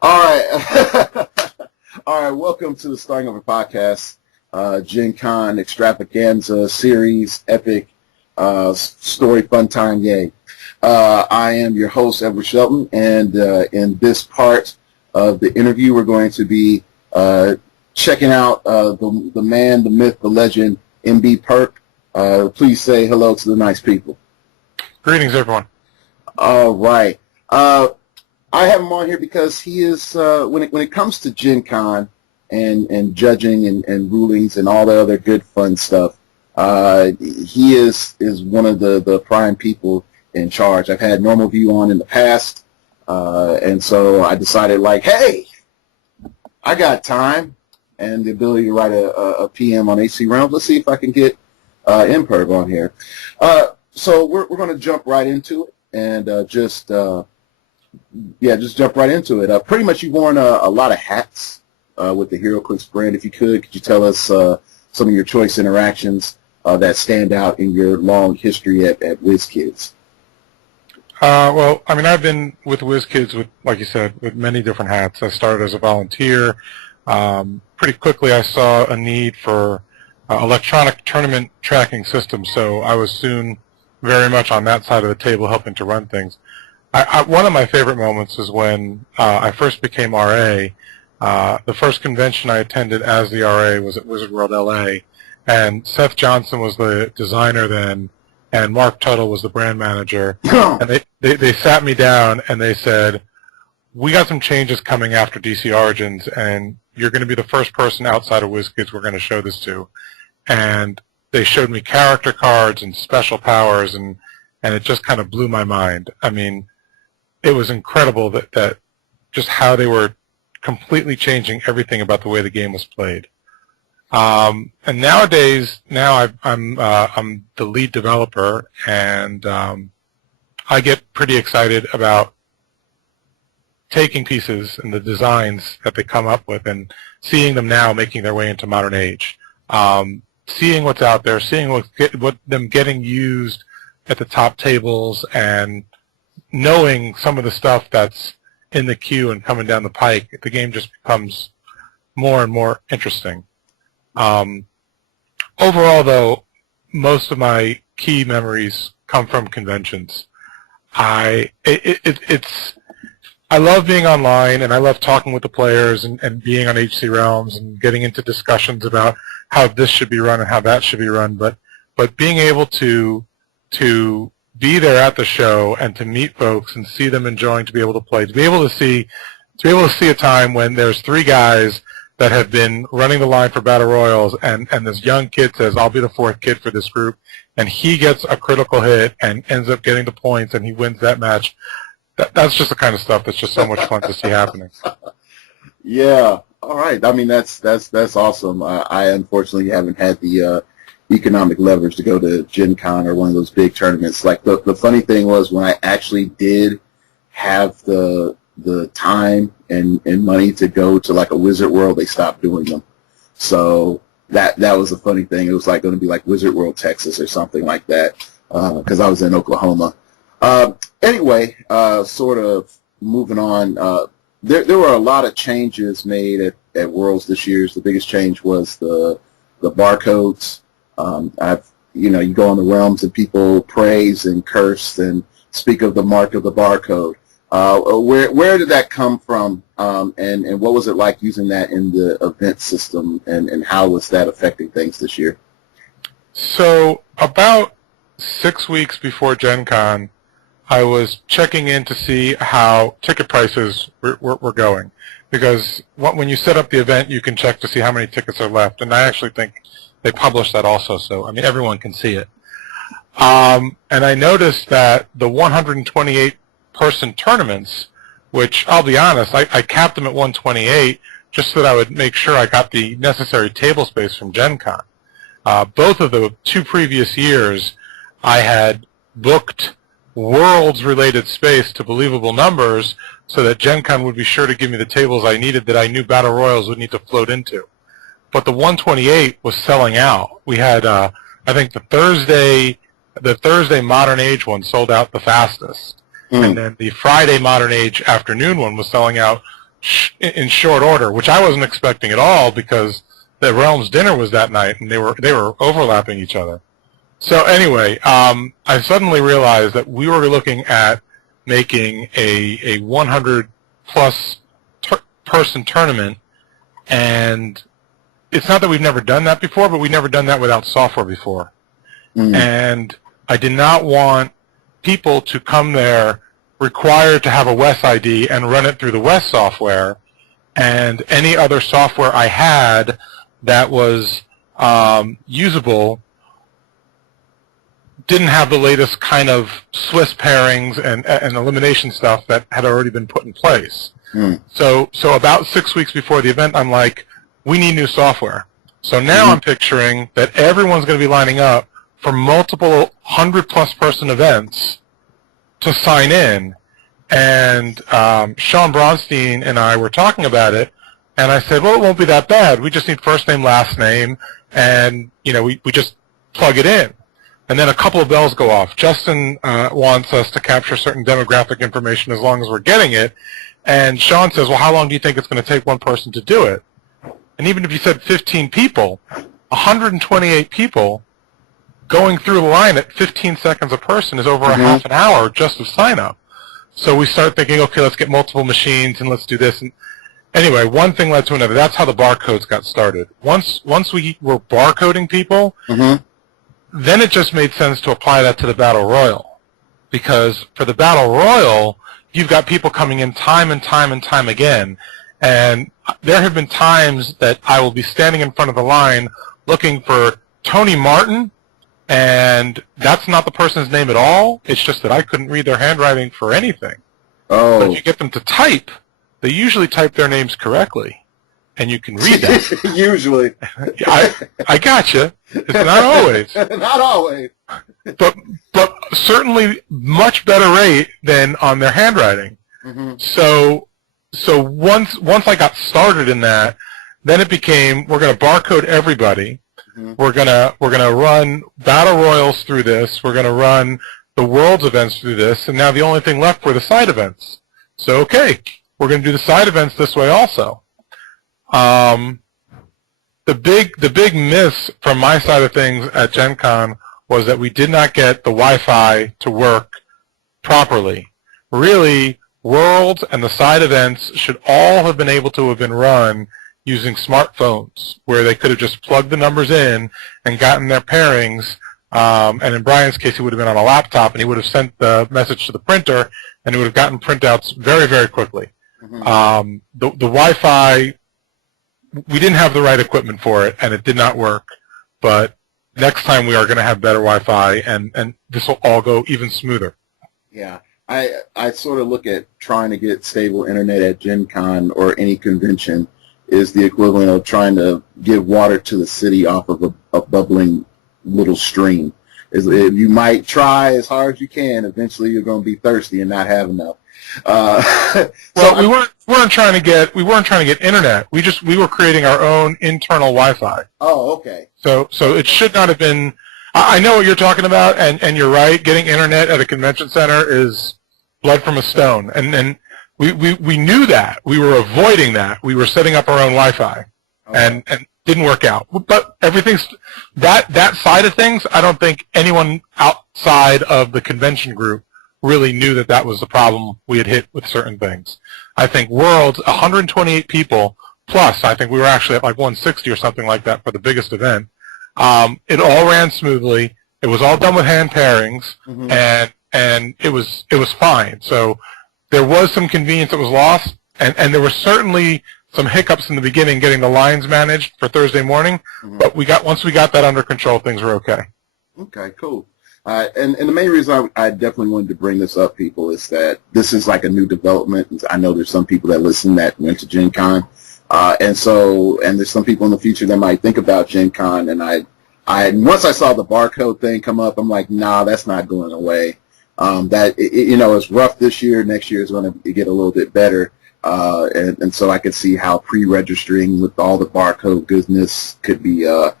All right. All right. Welcome to the Starting Over Podcast Gencon extravaganza series, epic story, fun time, yay. I am your host, Edward Shelton, and in this part of the interview, we're going to be checking out the man, the myth, the legend, MB Perk. Please say hello to the nice people. Greetings, everyone. All right. I have him on here because he is, when it comes to Gen Con and judging and rulings and all the other good fun stuff, he is one of the prime people in charge. I've had Normal View on in the past, and so I decided, like, hey, I got time and the ability to write a PM on AC Realms. Let's see if I can get Imperv on here. So we're going to jump right into it and just jump right into it. Pretty much you've worn a lot of hats with the heroclix brand. If you could you tell us some of your choice interactions that stand out in your long history at WizKids? Well, I mean, I've been with WizKids with, like you said, with many different hats. I started as a volunteer. Pretty quickly I saw a need for electronic tournament tracking systems, so I was soon very much on that side of the table helping to run things. One of my favorite moments is when I first became RA. The first convention I attended as the RA was at Wizard World LA, and Seth Johnson was the designer then, and Mark Tuttle was the brand manager. And they sat me down and they said, we got some changes coming after DC Origins, and you're going to be the first person outside of WizKids we're going to show this to. And they showed me character cards and special powers, and it just kind of blew my mind. I mean, it was incredible that just how they were completely changing everything about the way the game was played. And nowadays, I'm the lead developer, and I get pretty excited about taking pieces and the designs that they come up with and seeing them now making their way into modern age. Seeing what's out there, seeing what them getting used at the top tables, and knowing some of the stuff that's in the queue and coming down the pike, the game just becomes more and more interesting. Overall, though, most of my key memories come from conventions. I love being online, and I love talking with the players and being on HC Realms and getting into discussions about how this should be run and how that should be run. But being able to be there at the show and to meet folks and see them enjoying to be able to play, to be able to see a time when there's three guys that have been running the line for Battle Royals, and this young kid says, I'll be the fourth kid for this group, and he gets a critical hit and ends up getting the points and he wins that match. That's just the kind of stuff that's just so much fun to see happening. Yeah. All right. I mean, that's awesome. I unfortunately haven't had the economic leverage to go to Gen Con or one of those big tournaments. Like the funny thing was, when I actually did have the time and money to go to like a Wizard World, they stopped doing them. So that was a funny thing. It was like going to be like Wizard World Texas or something like that, because I was in Oklahoma. Anyway, sort of moving on. There were a lot of changes made at Worlds this year. The biggest change was the barcodes. You go on the realms and people praise and curse and speak of the mark of the barcode. Where did that come from, and what was it like using that in the event system, and how was that affecting things this year? So about 6 weeks before Gen Con, I was checking in to see how ticket prices were going, because when you set up the event, you can check to see how many tickets are left, and I actually think they publish that also, so I mean everyone can see it. And I noticed that the 128-person tournaments, which I'll be honest, I capped them at 128 just so that I would make sure I got the necessary table space from Gen Con. Both of the two previous years, I had booked Worlds-related space to believable numbers so that Gen Con would be sure to give me the tables I needed that I knew Battle Royals would need to float into. But the 128 was selling out. We had, I think, the Thursday Modern Age one sold out the fastest. And then the Friday Modern Age afternoon one was selling out in short order, which I wasn't expecting at all because the Realms dinner was that night, and they were overlapping each other. So anyway, I suddenly realized that we were looking at making a 100-plus person tournament, and it's not that we've never done that before, but we've never done that without software before. And I did not want people to come there required to have a WES ID and run it through the WES software, and any other software I had that was usable didn't have the latest kind of Swiss pairings and elimination stuff that had already been put in place. So about 6 weeks before the event, I'm like, we need new software. So now I'm picturing that everyone's going to be lining up for multiple 100-plus person events to sign in. And Sean Bronstein and I were talking about it, and I said, well, it won't be that bad. We just need first name, last name, and we just plug it in. And then a couple of bells go off. Justin wants us to capture certain demographic information as long as we're getting it. And Sean says, well, how long do you think it's going to take one person to do it? And even if you said 15 people, 128 people going through the line at 15 seconds a person is over a half an hour just of sign-up. So we start thinking, okay, let's get multiple machines and let's do this. And anyway, one thing led to another. That's how the barcodes got started. Once we were barcoding people, then it just made sense to apply that to the Battle Royal. Because for the Battle Royal, you've got people coming in time and time and time again. And there have been times that I will be standing in front of the line looking for Tony Martin, and that's not the person's name at all. It's just that I couldn't read their handwriting for anything. Oh. But if you get them to type, they usually type their names correctly, and you can read that. Usually. I gotcha. It's not always. Not always. But certainly much better rate than on their handwriting. So once I got started in that, then it became, we're going to barcode everybody. We're gonna run battle royals through this. We're gonna run the world's events through this, and now the only thing left were the side events. So okay, we're gonna do the side events this way also. The big miss from my side of things at Gen Con was that we did not get the Wi-Fi to work properly. Really, worlds and the side events should all have been able to have been run using smartphones, where they could have just plugged the numbers in and gotten their pairings. And in Brian's case, he would have been on a laptop, and he would have sent the message to the printer, and he would have gotten printouts very, very quickly. The Wi-Fi, we didn't have the right equipment for it, and it did not work. But next time we are going to have better Wi-Fi, and this will all go even smoother. Yeah. I sort of look at trying to get stable internet at Gen Con or any convention is the equivalent of trying to give water to the city off of a bubbling little stream. You might try as hard as you can. Eventually, you're going to be thirsty and not have enough. Well, we weren't trying to get internet. We were creating our own internal Wi-Fi. Oh, okay. So it should not have been. I know what you're talking about, and you're right. Getting internet at a convention center is blood from a stone, and we knew that. We were avoiding that. We were setting up our own Wi-Fi, and didn't work out. But everything's that side of things, I don't think anyone outside of the convention group really knew that was the problem we had hit with certain things. I think Worlds, 128 people, plus I think we were actually at like 160 or something like that for the biggest event. It all ran smoothly. It was all done with hand pairings, and it was fine. So there was some convenience that was lost, and there were certainly some hiccups in the beginning getting the lines managed for Thursday morning, but once we got that under control, things were okay. Okay, cool. And the main reason I definitely wanted to bring this up, people, is that this is like a new development. I know there's some people that listen that went to Gen Con, and there's some people in the future that might think about Gen Con, and once I saw the barcode thing come up, I'm like, nah, that's not going away. It's rough this year. Next year is going to get a little bit better. And so I could see how pre-registering with all the barcode goodness could be a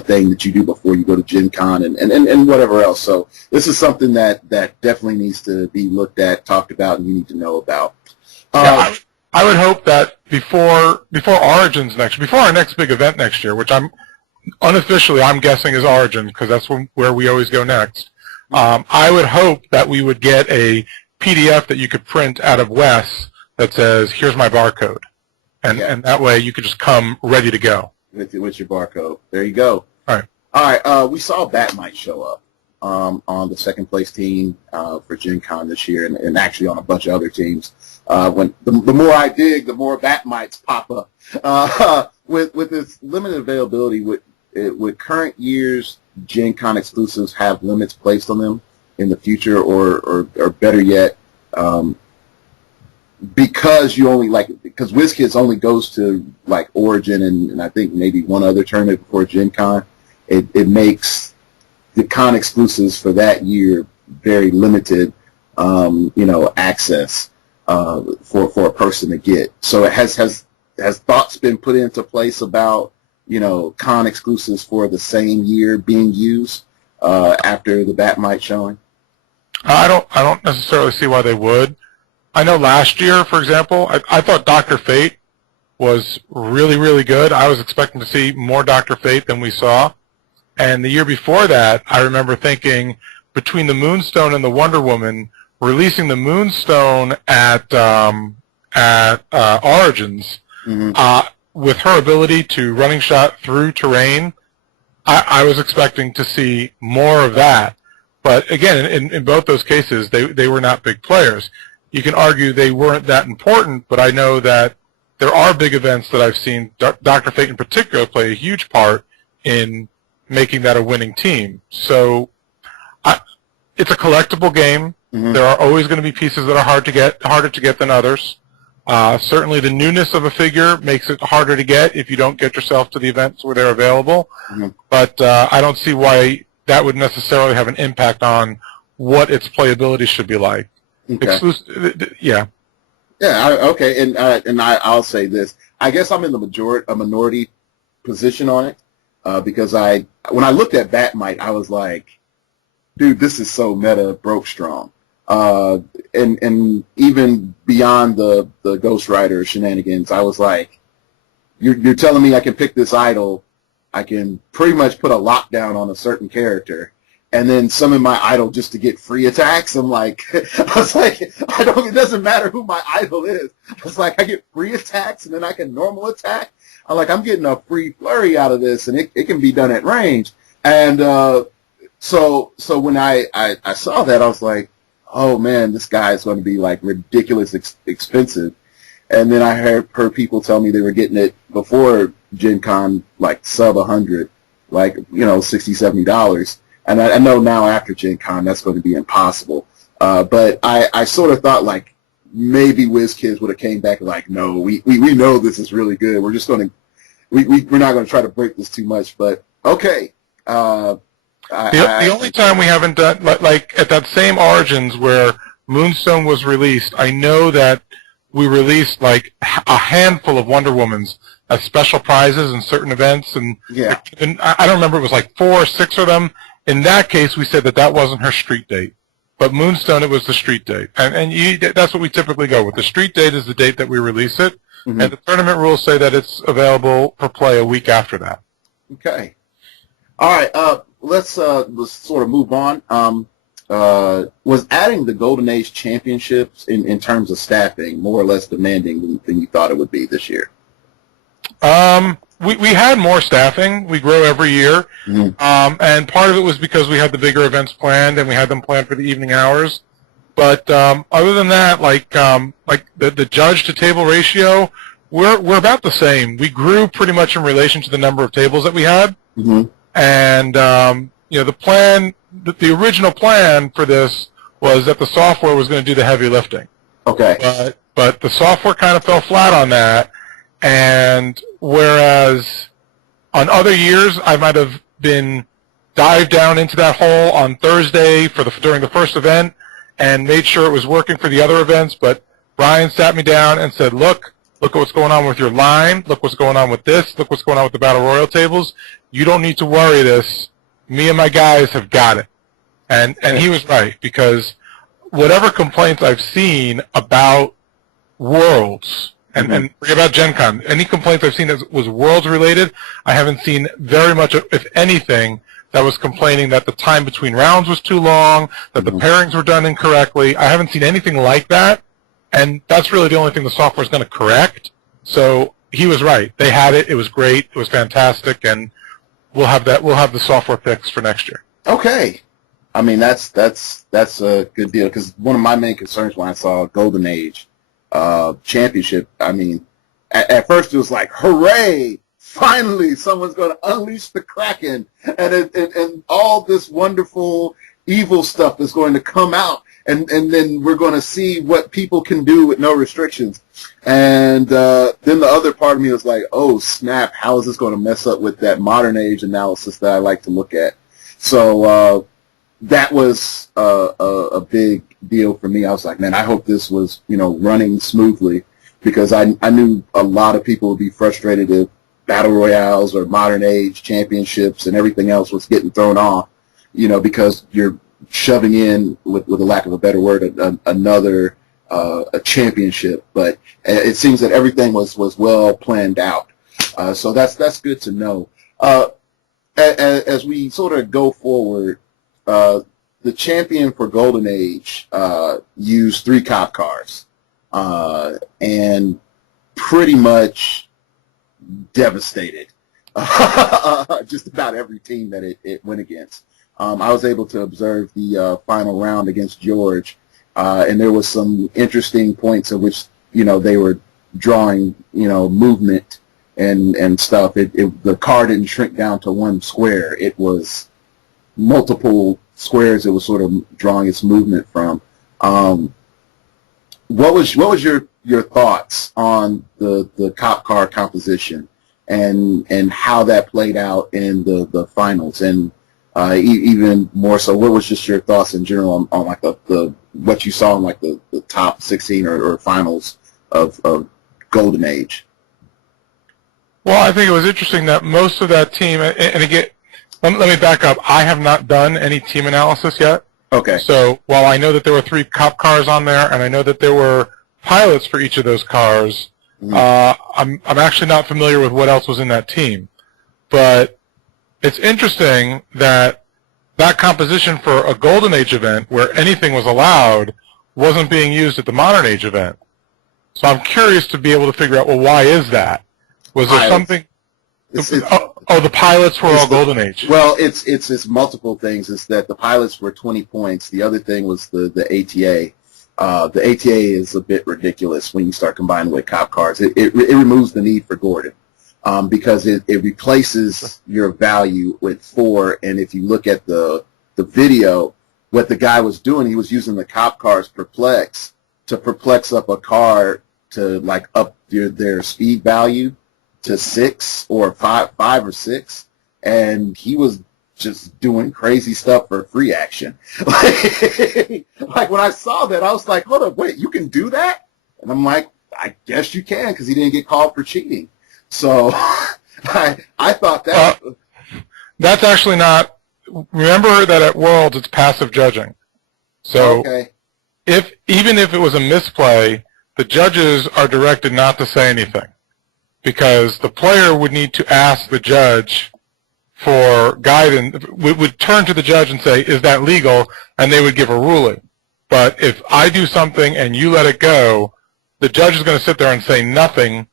thing that you do before you go to Gen Con and whatever else. So this is something that definitely needs to be looked at, talked about, and you need to know about. I I would hope that before Origins before our next big event next year, which I'm guessing is Origin because that's where we always go next. I would hope that we would get a PDF that you could print out of Wes that says, "Here's my barcode," and that way you could just come ready to go with your barcode. There you go. All right. We saw Batmite show up on the second place team for Gen Con this year, and actually on a bunch of other teams. When the more I dig, the more Batmites pop up. With its limited availability, would current year's Gen Con exclusives have limits placed on them in the future, or better yet, because WizKids only goes to like Origin and I think maybe one other tournament before Gen Con, it makes the con exclusives for that year very limited, access for a person to get. So it has thoughts been put into place about con exclusives for the same year being used after the Batmite showing? I don't necessarily see why they would. I know last year, for example, I thought Dr. Fate was really, really good. I was expecting to see more Dr. Fate than we saw. And the year before that, I remember thinking between the Moonstone and the Wonder Woman, releasing the Moonstone at Origins, with her ability to running shot through terrain, I was expecting to see more of that. But again, in both those cases, they were not big players. You can argue they weren't that important, but I know that there are big events that I've seen Dr. Fate in particular play a huge part in making that a winning team. So it's a collectible game. There are always going to be pieces that are harder to get than others. Certainly the newness of a figure makes it harder to get if you don't get yourself to the events where they're available. But I don't see why that would necessarily have an impact on what its playability should be like. Okay. Yeah. Yeah. Okay. And I'll say this. I guess I'm in a minority position on it because when I looked at Batmite, I was like, dude, this is so meta, broke strong. And even beyond the Ghost Rider shenanigans, I was like, you're telling me I can pick this idol, I can pretty much put a lockdown on a certain character, and then summon my idol just to get free attacks? I was like, it doesn't matter who my idol is. I was like, I get free attacks and then I can normal attack. I'm getting a free flurry out of this, and it can be done at range. And so when I saw that, I was like, oh man, this guy is going to be like ridiculous expensive. And then I heard people tell me they were getting it before Gen Con like sub 100, like $60, $70. And I know now after Gen Con that's going to be impossible. But I sort of thought like maybe WizKids would have came back like, no, we know this is really good. We're just going to we're not going to try to break this too much. But okay. The only time we haven't done, like at that same Origins where Moonstone was released, I know that we released like a handful of Wonder Womans as special prizes in certain events, and I don't remember, it was like 4 or 6 of them. In that case, we said that wasn't her street date, but Moonstone, it was the street date, and that's what we typically go with. The street date is the date that we release it, and the tournament rules say that it's available for play a week after that. Okay. All right. Let's sort of move on. Was adding the Golden Age Championships in terms of staffing more or less demanding than you thought it would be this year? We had more staffing. We grow every year, and part of it was because we had the bigger events planned and we had them planned for the evening hours. But other than that, like the judge to table ratio, we're about the same. We grew pretty much in relation to the number of tables that we had. And the plan, the original plan for this was that the software was going to do the heavy lifting. Okay. But the software kind of fell flat on that, and whereas on other years I might have been dived down into that hole on Thursday during the first event and made sure it was working for the other events, but Brian sat me down and said, look at what's going on with your line, look what's going on with this, look what's going on with the Battle Royal tables. You don't need to worry this. Me and my guys have got it. And he was right, because whatever complaints I've seen about Worlds And forget about Gen Con. Any complaints I've seen that was Worlds related, I haven't seen very much, if anything, that was complaining that the time between rounds was too long, that the pairings were done incorrectly. I haven't seen anything like that, and that's really the only thing the software is going to correct. So he was right. They had it. It was great. It was fantastic, and we'll have that. We'll have the software fixed for next year. Okay. I mean, that's a good deal, because one of my main concerns when I saw Golden Age championship, I mean, at first it was like, hooray! Finally, someone's going to unleash the Kraken, and all this wonderful evil stuff is going to come out, and then we're going to see what people can do with no restrictions. And then the other part of me was like, oh, snap, how is this going to mess up with that modern age analysis that I like to look at? So that was a big deal for me. I was like, man, I hope this was, running smoothly, because I knew a lot of people would be frustrated if Battle Royales or Modern Age championships and everything else was getting thrown off, because you're shoving in, with a lack of a better word, another a championship. But it seems that everything was well planned out. So that's good to know. As we sort of go forward, the champion for Golden Age used 3 cop cars and pretty much devastated just about every team that it went against. I was able to observe the final round against George, and there was some interesting points at which they were drawing movement and stuff. The car didn't shrink down to one square. It was multiple squares it was sort of drawing its movement from. What was your thoughts on the cop car composition and how that played out in the finals, and even more so, what was just your thoughts in general on like the what you saw in like the top 16 or finals of Golden Age? Well, I think it was interesting that most of that team, and again, let me back up. I have not done any team analysis yet. Okay. So while I know that there were 3 cop cars on there, and I know that there were pilots for each of those cars, I'm actually not familiar with what else was in that team. But it's interesting that composition for a Golden Age event where anything was allowed wasn't being used at the Modern Age event. So I'm curious to be able to figure out, well, why is that? Was there something? The pilots were all Golden Age. Well, it's multiple things. It's that the pilots were 20 points. The other thing was the ATA. The ATA is a bit ridiculous when you start combining with cop cars. It removes the need for Gordon because it replaces your value with 4. And if you look at the video, what the guy was doing, he was using the cop car's perplex to perplex up a car to like up their speed value to 6 or 5 or 6, and he was just doing crazy stuff for free action. Like when I saw that, I was like, hold up, wait, you can do that? And I'm like, I guess you can, because he didn't get called for cheating. So I thought that. That's actually not. Remember that at Worlds it's passive judging. So okay. Even if it was a misplay, the judges are directed not to say anything, because the player would need to ask the judge for guidance, would turn to the judge and say, is that legal? And they would give a ruling. But if I do something and you let it go, the judge is going to sit there and say nothing,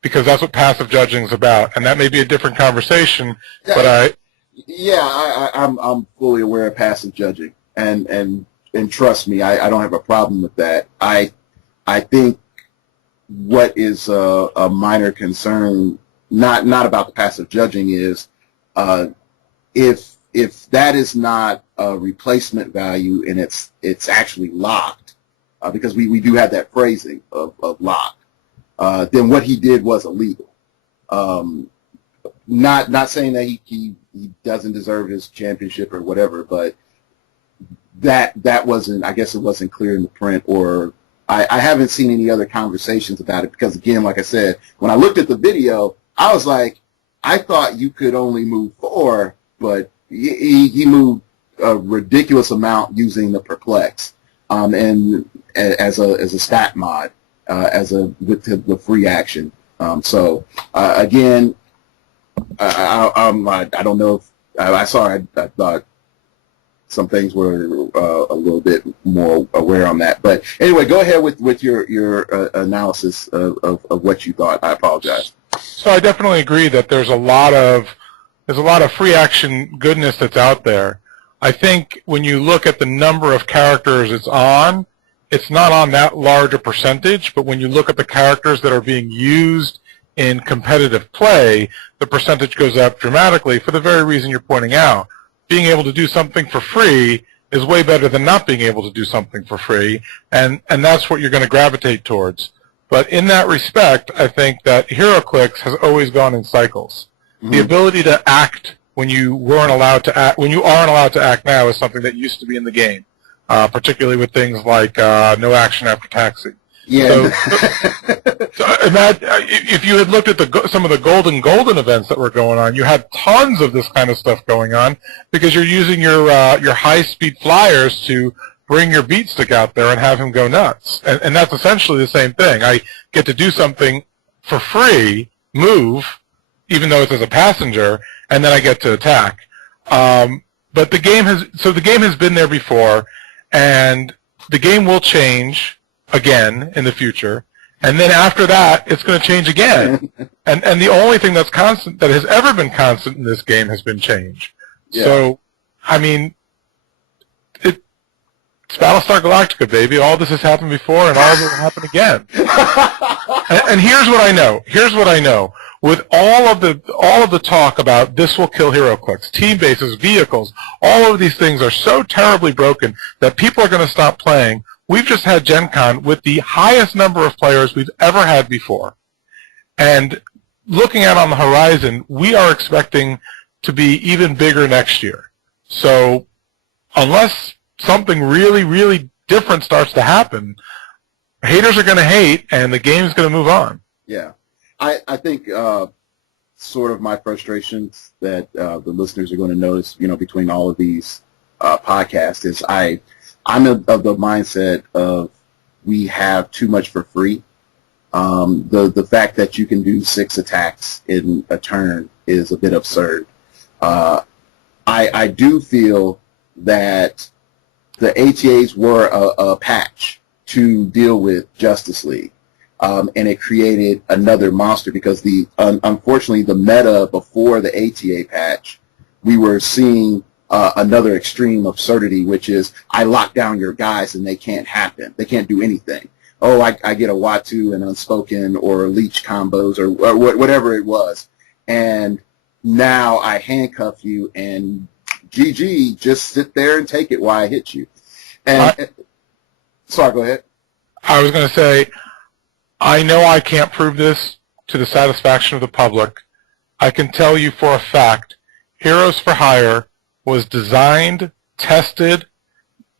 because that's what passive judging is about. And that may be a different conversation, but I'm fully aware of passive judging, and trust me, I don't have a problem with that. I think what is a minor concern, not about the passive judging, is if that is not a replacement value and it's actually locked, because we do have that phrasing of lock, then what he did was illegal. Not saying that he doesn't deserve his championship or whatever, but that wasn't, I guess it wasn't clear in the print, or I haven't seen any other conversations about it, because again, like I said, when I looked at the video, I was like, I thought you could only move 4, but he moved a ridiculous amount using the perplex, and as a stat mod. with the free action. Again, I don't know if I thought some things were a little bit more aware on that. But anyway, go ahead with your analysis of what you thought. I apologize. So I definitely agree that there's a lot of free action goodness that's out there. I think when you look at the number of characters it's not on that large a percentage, but when you look at the characters that are being used in competitive play, the percentage goes up dramatically for the very reason you're pointing out. Being able to do something for free is way better than not being able to do something for free, and that's what you're going to gravitate towards. But in that respect, I think that heroclix has always gone in cycles. Mm-hmm. The ability to act when you aren't allowed to act now is something that used to be in the game, particularly with things like no action after taxi. Yeah. So if you had looked at some of the golden events that were going on, you had tons of this kind of stuff going on because you're using your high-speed flyers to bring your beat stick out there and have him go nuts. And that's essentially the same thing. I get to do something for free, move, even though it's as a passenger, and then I get to attack. But the game has been there before, and the game will change again in the future, and then after that it's going to change again. and the only thing that's constant, that has ever been constant in this game, has been change. Yeah. So I mean, it's Battlestar Galactica, baby. All this has happened before, and all of it will happen again. and here's what I know. With all of the talk about this will kill heroclix, team bases, vehicles, all of these things are so terribly broken that people are going to stop playing. We've just had Gen Con with the highest number of players we've ever had before. And looking out on the horizon, we are expecting to be even bigger next year. So unless something really, really different starts to happen, haters are going to hate, and the game's going to move on. Yeah. I think sort of my frustrations that the listeners are going to notice, between all of these podcasts is I'm of the mindset of we have too much for free. The fact that you can do 6 attacks in a turn is a bit absurd. I do feel that the ATAs were a patch to deal with Justice League. And it created another monster because unfortunately the meta before the ATA patch, we were seeing another extreme absurdity, which is I lock down your guys and they can't happen. They can't do anything. Oh, I get a Watu and Unspoken or Leech combos or whatever it was. And now I handcuff you and GG, just sit there and take it while I hit you. And sorry, go ahead. I was going to say, I know I can't prove this to the satisfaction of the public. I can tell you for a fact, Heroes for Hire was designed, tested,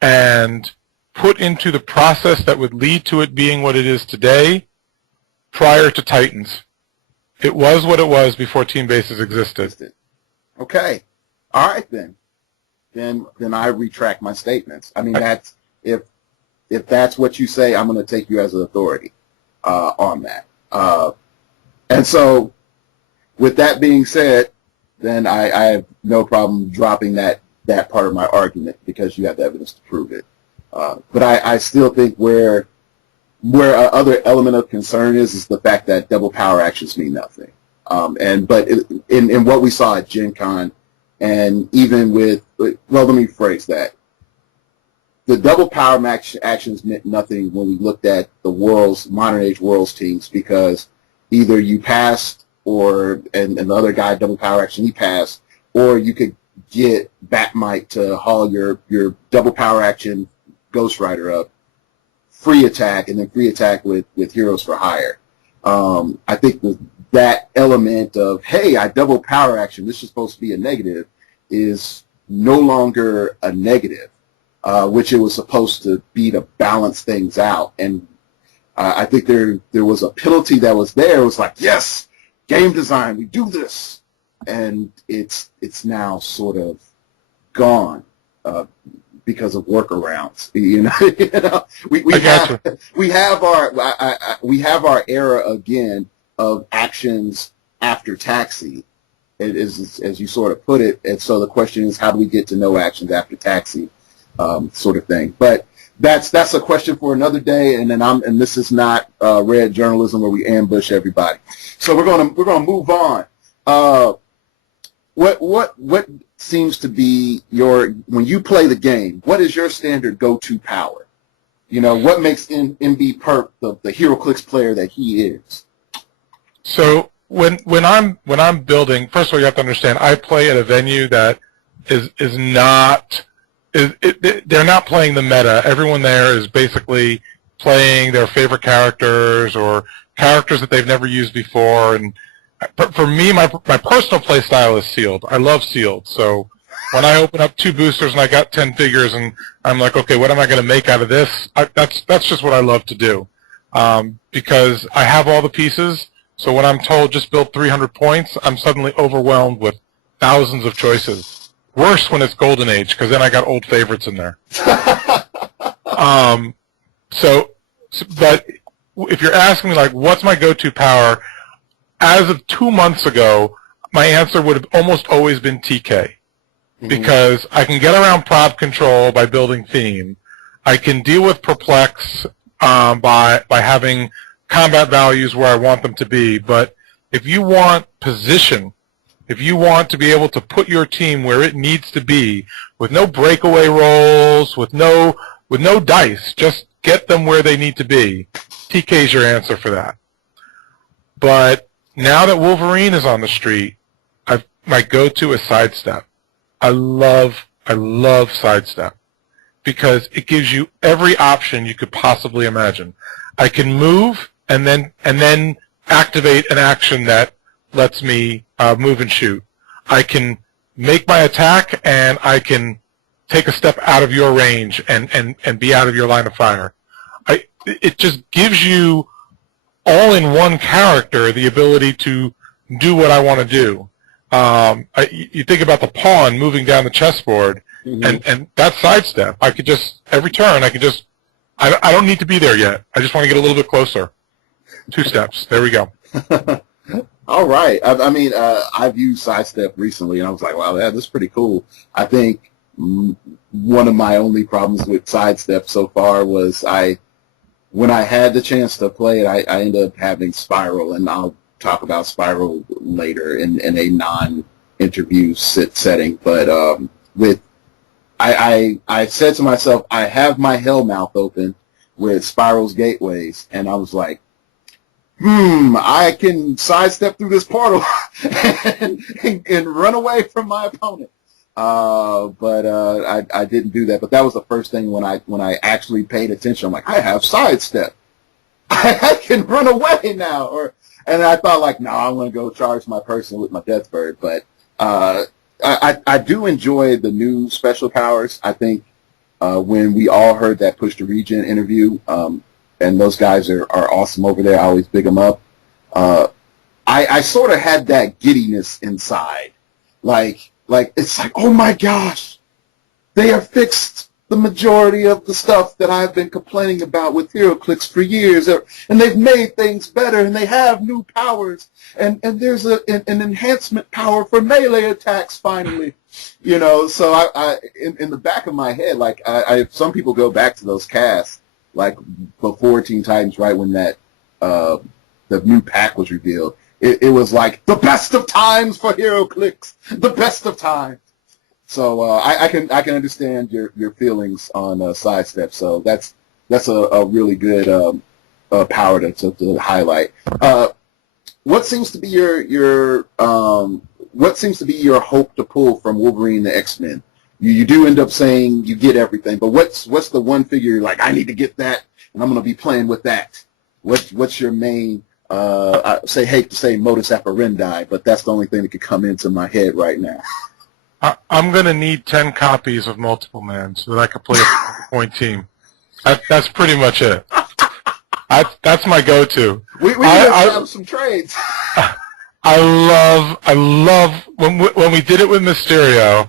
and put into the process that would lead to it being what it is today prior to Titans. It was what it was before Team Bases existed. Okay. All right, then. Then I retract my statements. I mean, that's if that's what you say, I'm going to take you as an authority on that. And so, with that being said, then I have no problem dropping that part of my argument because you have the evidence to prove it. But I still think where other element of concern is the fact that double power actions mean nothing. But in what we saw at Gen Con, and even with, well, let me phrase that. The double power actions meant nothing when we looked at the modern age worlds teams, because either you passed and the other guy double power action, he passed, or you could get Batmite to haul your double power action Ghost Rider up, free attack, and then free attack with Heroes for Hire. I think that element of, hey, I double power action, this is supposed to be a negative, is no longer a negative, which it was supposed to be to balance things out. And I think there was a penalty that was there. It was like, yes, game design, we do this. And it's now sort of gone. because of workarounds. You know, we have our era again of actions after Taxi. It is, as you sort of put it, and so the question is, how do we get to no actions after Taxi, sort of thing. But that's a question for another day. And then this is not red journalism where we ambush everybody. So we're gonna move on. What seems to be when you play the game, what is your standard go-to power? You know, what makes MB Perp the heroclix player that he is? So when I'm building, first of all, you have to understand I play at a venue that they're not playing the meta. Everyone there is basically playing their favorite characters or characters that they've never used before. And for me, my personal play style is sealed. I love sealed. So when I open up 2 boosters and I got 10 figures and I'm like, okay, what am I going to make out of this? That's just what I love to do, because I have all the pieces. So when I'm told just build 300 points, I'm suddenly overwhelmed with thousands of choices. Worse when it's Golden Age, because then I got old favorites in there. But if you're asking me, like, what's my go-to power, as of 2 months ago, my answer would have almost always been TK. Because I can get around prop control by building theme. I can deal with perplex by having combat values where I want them to be. But if you want position, if you want to be able to put your team where it needs to be, with no breakaway rolls, with no dice, just get them where they need to be, TK is your answer for that. But now that Wolverine is on the street, my go-to is sidestep. I love sidestep because it gives you every option you could possibly imagine. I can move and then activate an action that lets me move and shoot. I can make my attack and I can take a step out of your range and be out of your line of fire. It just gives you all in one character the ability to do what I want to do. You think about the pawn moving down the chessboard, and that sidestep. I could just every turn. I don't need to be there yet. I just want to get a little bit closer. 2 steps. There we go. All right. I've used sidestep recently, and I was like, wow, this is pretty cool. I think one of my only problems with sidestep so far was when I had the chance to play it, I ended up having Spiral, and I'll talk about Spiral later in a non-interview setting. But I said to myself, I have my Hellmouth open with Spiral's Gateways, and I was like, I can sidestep through this portal and run away from my opponent. But I didn't do that. But that was the first thing when I actually paid attention. I'm like, I have sidestep. I can run away now. And I thought, like, no, I'm going to go charge my person with my Deathbird. But I do enjoy the new special powers. I think when we all heard that Push to Regen interview, and those guys are awesome over there. I always big them up. I sort of had that giddiness inside. Like it's like, oh my gosh, they have fixed the majority of the stuff that I've been complaining about with heroclix for years, and they've made things better, and they have new powers, and there's an enhancement power for melee attacks finally, you know. So I in the back of my head, like some people go back to those casts like before Teen Titans, right when that the new pack was revealed. It was like the best of times for heroclix, the best of times. So I can understand your feelings on sidestep. So that's a really good power to highlight. What seems to be your hope to pull from Wolverine the X-Men? You do end up saying you get everything, but what's the one figure you're like, I need to get that, and I'm going to be playing with that? What's your main? I hate to say modus operandi, but that's the only thing that could come into my head right now. I'm going to need 10 copies of Multiple Man so that I can play a point team. That's pretty much it. That's my go-to. We have some trades. I love when we did it with Mysterio.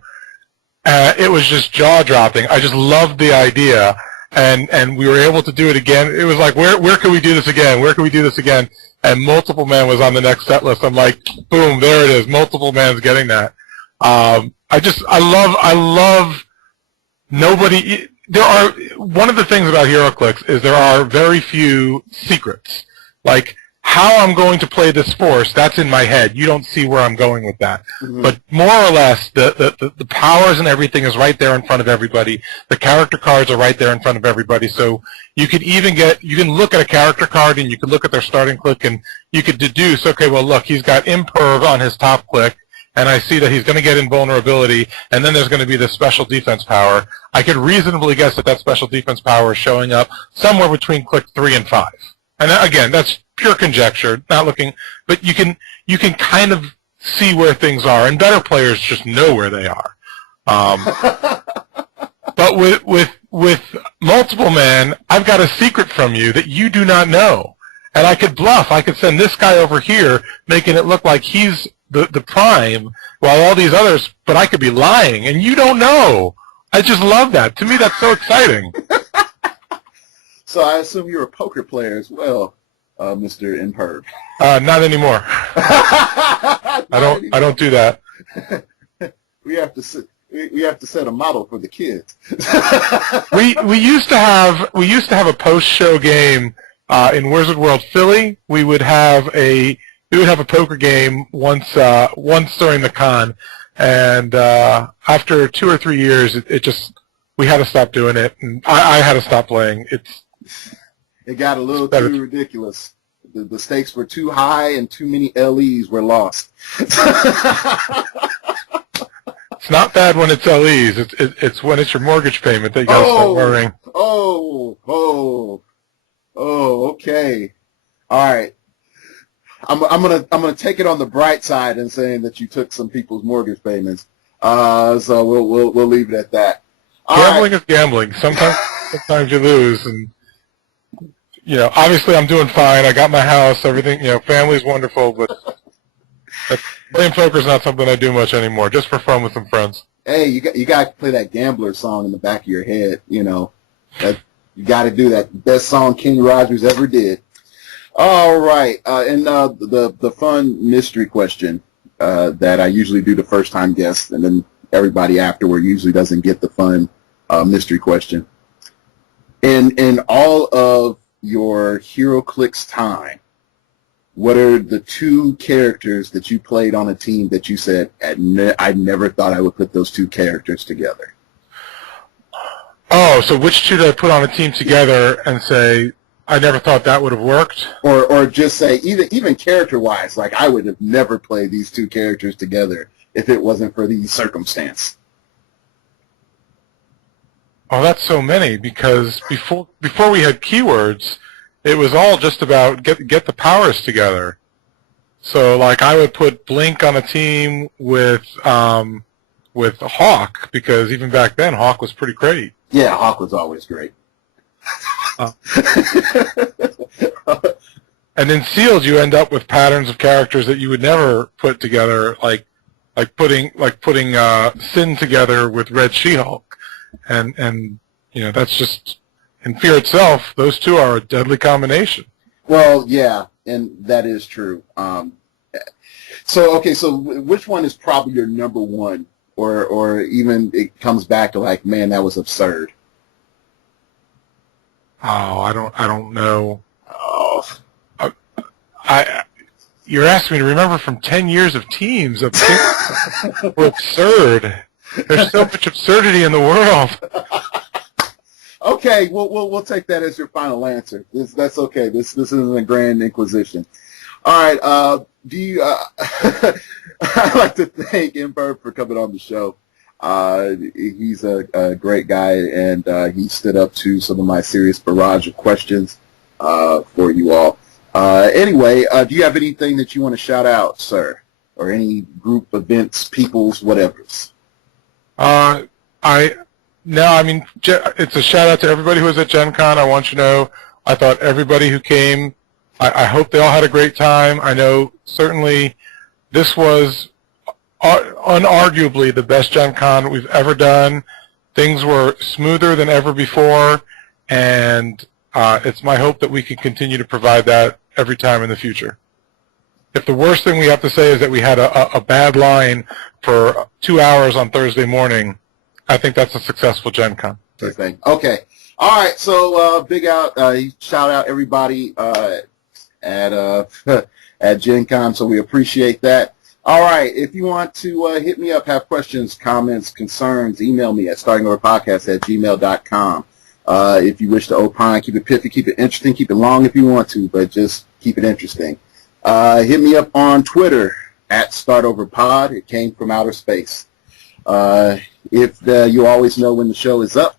It was just jaw-dropping. I just loved the idea, and we were able to do it again. It was like, where can we do this again? Where can we do this again? And Multiple Man was on the next set list. I'm like, boom, there it is. Multiple Man's getting that. I love nobody. One of the things about heroclix is there are very few secrets. Like, how I'm going to play this force, that's in my head. You don't see where I'm going with that. Mm-hmm. But more or less, the powers and everything is right there in front of everybody. The character cards are right there in front of everybody. So you could you can look at a character card and you can look at their starting click and you could deduce, okay, well, look, he's got imperv on his top click, and I see that he's going to get invulnerability, and then there's going to be this special defense power. I could reasonably guess that special defense power is showing up somewhere between click 3 and 5. And again, that's pure conjecture, not looking, but you can kind of see where things are, and better players just know where they are. But with Multiple Man, I've got a secret from you that you do not know, and I could bluff. I could send this guy over here, making it look like he's the prime, while all these others, but I could be lying, and you don't know. I just love that. To me, that's so exciting. So I assume you're a poker player as well, Mr. Imperv. Not anymore. I don't do that. We have to set a model for the kids. we used to have a post-show game in Wizard World Philly. We would have a poker game once during the con, and after 2 or 3 years, we had to stop doing it, and I had to stop playing. It got a little too ridiculous. The stakes were too high, and too many LEs were lost. It's not bad when it's LEs. It's when it's your mortgage payment that you got to start worrying. Okay. All right. I'm gonna take it on the bright side and saying that you took some people's mortgage payments. So we'll leave it at that. Gambling is gambling. Sometimes you lose, and obviously I'm doing fine. I got my house, everything. Family's wonderful, but playing poker is not something I do much anymore. Just for fun with some friends. Hey, you got to play that gambler song in the back of your head. That you got to do that. Best song Kenny Rogers ever did. All right, and the fun mystery question that I usually do to first-time guests, and then everybody afterward usually doesn't get the fun mystery question. In all of your heroclix time, what are the 2 characters that you played on a team that you said, I never thought I would put those 2 characters together? Oh, so which 2 did I put on a team together and say, I never thought that would have worked? Or just say, even character-wise, like I would have never played these 2 characters together if it wasn't for these circumstances. Oh, that's so many, because before we had keywords, it was all just about get the powers together. So, like, I would put Blink on a team with Hawk, because even back then, Hawk was pretty great. Yeah, Hawk was always great. And in Sealed, you end up with patterns of characters that you would never put together, like putting Sin together with Red She-Hulk, and that's just, in Fear itself, those 2 are a deadly combination. Well, yeah, and that is true. So which one is probably your number 1, or even it comes back to like, man, that was absurd? Oh, I don't know. Oh, you're asking me to remember from 10 years of teams that were absurd. There's so much absurdity in the world. Okay, we'll take that as your final answer. That's okay. This isn't a grand inquisition. All right. I'd like to thank Imberb for coming on the show. He's a great guy, and he stood up to some of my serious barrage of questions for you all. Anyway, do you have anything that you want to shout out, sir? Or any group, events, peoples, whatevers? It's a shout out to everybody who was at Gen Con. I want you to know, I thought everybody who came, I hope they all had a great time. I know certainly this was unarguably the best Gen Con we've ever done. Things were smoother than ever before, and it's my hope that we can continue to provide that every time in the future. If the worst thing we have to say is that we had a bad line for 2 hours on Thursday morning, I think that's a successful Gen Con. Good thing. Okay. All right. So shout out everybody at Gen Con. So we appreciate that. All right. If you want to hit me up, have questions, comments, concerns, email me at startingoverpodcast@gmail.com. If you wish to opine, keep it pithy, keep it interesting, keep it long if you want to, but just keep it interesting. Hit me up on Twitter at StartOverPod. It came from outer space. You always know when the show is up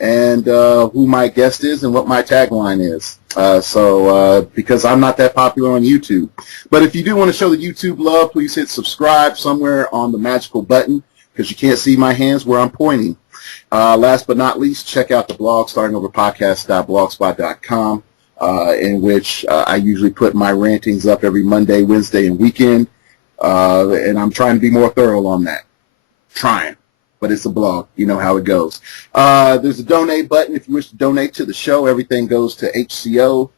and who my guest is and what my tagline is. Because I'm not that popular on YouTube. But if you do want to show the YouTube love, please hit subscribe somewhere on the magical button because you can't see my hands where I'm pointing. Last but not least, check out the blog, startingoverpodcast.blogspot.com, in which I usually put my rantings up every Monday, Wednesday, and weekend. And I'm trying to be more thorough on that. Trying. But it's a blog. You know how it goes. There's a donate button if you wish to donate to the show. Everything goes to HCO.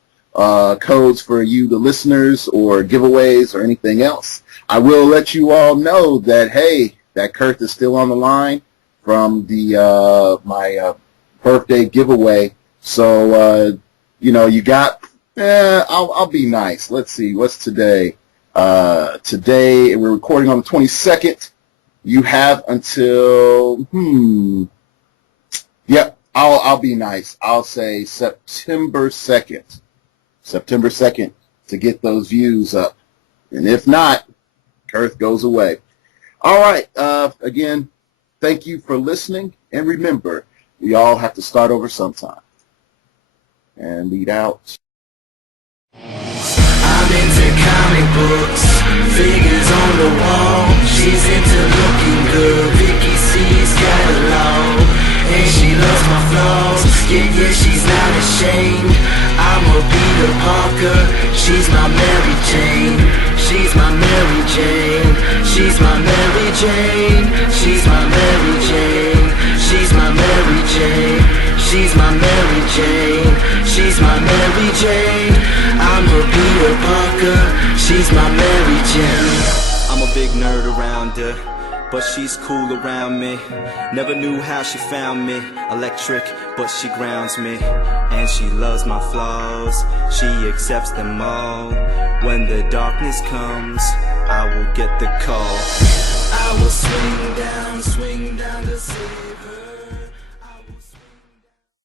Codes for you, the listeners, or giveaways or anything else. I will let you all know that, hey, that Kurt is still on the line from the my birthday giveaway. So, you got, I'll be nice. Let's see, what's today? Today, we're recording on the 22nd. You have until, yep, I'll be nice. I'll say September 2nd. September 2nd to get those views up. And if not, Kurth goes away. All right, again, thank you for listening. And remember, we all have to start over sometime. And lead out. I'm into comic books, figures on the wall. She's into looking good, Vicky C's catalog. And she loves my flaws, yeah, she's not ashamed. I'm a Peter Parker, she's my Mary Jane. She's my Mary Jane, she's my Mary Jane. She's my Mary Jane, she's my Mary Jane. She's my Mary Jane, she's my Mary Jane. I'm her Peter Parker, she's my Mary Jane. I'm a big nerd around her, but she's cool around me. Never knew how she found me. Electric, but she grounds me. And she loves my flaws, she accepts them all. When the darkness comes, I will get the call. I will swing down the city.